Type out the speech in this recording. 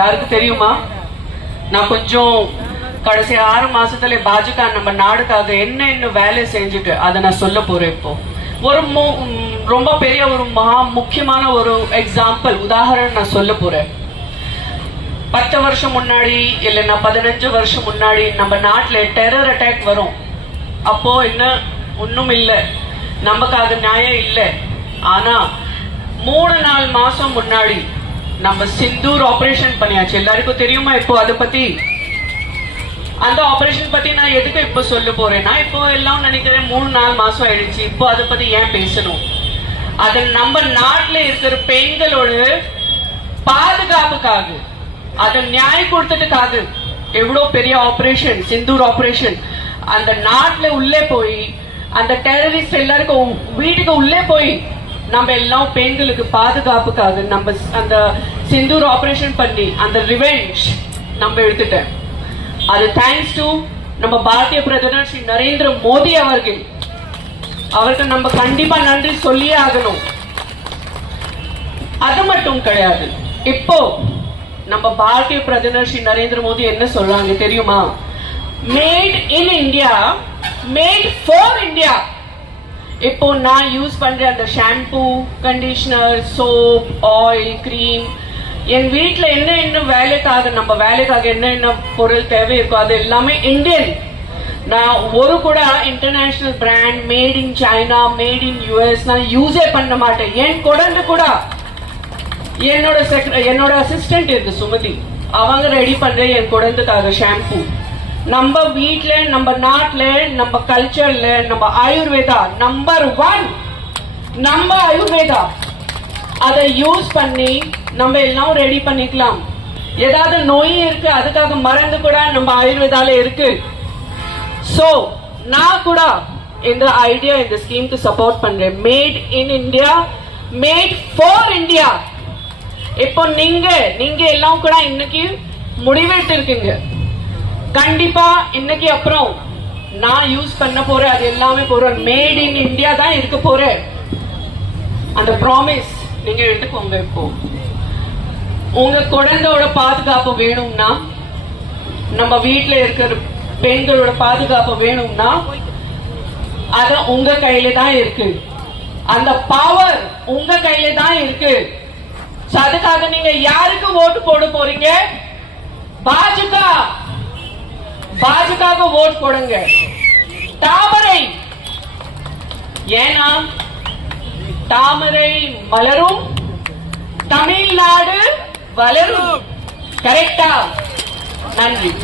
யாருக்கு தெரியுமா? நான் கொஞ்சம் கடைசி ஆறு மாசத்துல பாஜக நம்ம நாடுக்காக என்ன என்ன வேலை செஞ்சுட்டு அதை நான் சொல்ல போறேன் இப்போ. ஒரு மு- ரொம்ப பெரிய ஒரு மகா முக்கியமான ஒரு எக்ஸாம்பிள் உதாரணம் நான் சொல்ல போறேன். பத்து வருஷம் முன்னாடி இல்லைன்னா பதினஞ்சு வருஷம் முன்னாடி நம்ம நாட்டில் டெரர் அட்டாக் வரும். அப்போ என்ன? ஒன்றும் இல்லை. நமக்காக நியாயம் இல்லை. ஆனா மூணு நாலு மாசம் முன்னாடி நம்ம சிந்தூர் ஆபரேஷன் பண்ணியாச்சு. எல்லாருக்கும் தெரியுமா இப்போ அதை பத்தி? அந்த ஆபரேஷன் பத்தி நான் எதுக்கு இப்ப சொல்ல போறேன்னா இப்போ எல்லாம் நினைக்கிறேன் மூணு நாலு மாசம் ஆயிடுச்சு. இப்போ அதை பத்தி ஏன் பேசணும்? அது நம்ம நாட்டுல இருக்கிற பெண்களோட பாதுகாப்புக்காக அதை நியாயம் கொடுத்ததுக்காக எவ்வளோ பெரிய ஆபரேஷன் சிந்தூர் ஆபரேஷன் அந்த நாட்டுல உள்ளே போய் அந்த டெரரிஸ்ட் எல்லாருக்கும் வீட்டுக்கு உள்ளே போய் நம்ம எல்லாம் பெண்களுக்கு பாதுகாப்புக்காக நம்ம அந்த சிந்தூர் ஆபரேஷன் பண்ணி அந்த ரிவெஞ்ச் நம்ம எடுத்துட்டேன். அது தேங்க்ஸ் டு நம்ம பாரதிய பிரதமர் ஸ்ரீ நரேந்திர மோடி அவர்கள். அவருக்கு நம்ம கண்டிப்பா நன்றி சொல்லியே ஆகணும். அது மட்டும் கிடையாது. இப்போ நம்ம பாரதிய பிரதமர் ஸ்ரீ நரேந்திர மோடி என்ன சொல்றாங்க தெரியுமா? Made in India made for India இப்போ நான் யூஸ் பண்ற அந்த shampoo conditioner soap oil cream என் வீட்டில் என்ன என்ன வேலைக்காக நம்ம வேலைக்காக என்ன என்ன பொருள் தேவை இருக்கோ அது எல்லாமே இந்தியன் நான் ஒரு கூட international brand made in China made in US நான் யூஸே பண்ண மாட்டேன். என் குழந்தை கூட என்னோட செக் என்னோட அசிஸ்டன்ட் இருக்கு சுமதி. அவங்க ரெடி பண்ற என் குழந்தைக்காக ஷாம்பு நம்ம வீட்டில் நம்ம நாட்டில் நம்ம கல்ச்சர்ல நம்ம ஆயுர்வேதா நம்பர் ஒன் நம்ம ஆயுர்வேதா. அதை யூஸ் பண்ணி நம்ம எல்லாம் ரெடி பண்ணிக்கலாம். ஏதாவது நோய் இருக்கு அதுக்காக மருந்து கூட நம்ம ஆயுர்வேதால இருக்கு. ஸோ நான் கூட இந்த ஐடியா இந்த ஸ்கீம்க்கு சப்போர்ட் பண்றேன். Made in India made for India இப்போ நீங்க நீங்க எல்லாம் கூட இன்னைக்கு முடிவெடுத்து இருக்கீங்க கண்டிப்பா இன்னைக்கு அப்புறம் நான் யூஸ் பண்ண போறேன் அது எல்லாமே போறேன் மேட் இன் இந்தியா தான் இருக்க போறேன் அந்த ப்ராமிஸ் நீங்க எடுத்துக்கோங்க இப்போ. உங்க குழந்தையோட பாதுகாப்பு வேணும்னா நம்ம வீட்டுல இருக்கிற பெண்களோட பாதுகாப்பு வேணும்னா அது உங்க கையில தான் இருக்கு. அந்த பவர் உங்க கையில தான் இருக்கு. அதுக்காக நீங்க யாருக்கு ஓட்டு போட போறீங்க? பாஜக பாஜக ஓட் கொடுங்க. தாமரை. ஏனா தாமரை மலரும் தமிழ்நாடு வளரும். கரெக்டா நன்றி.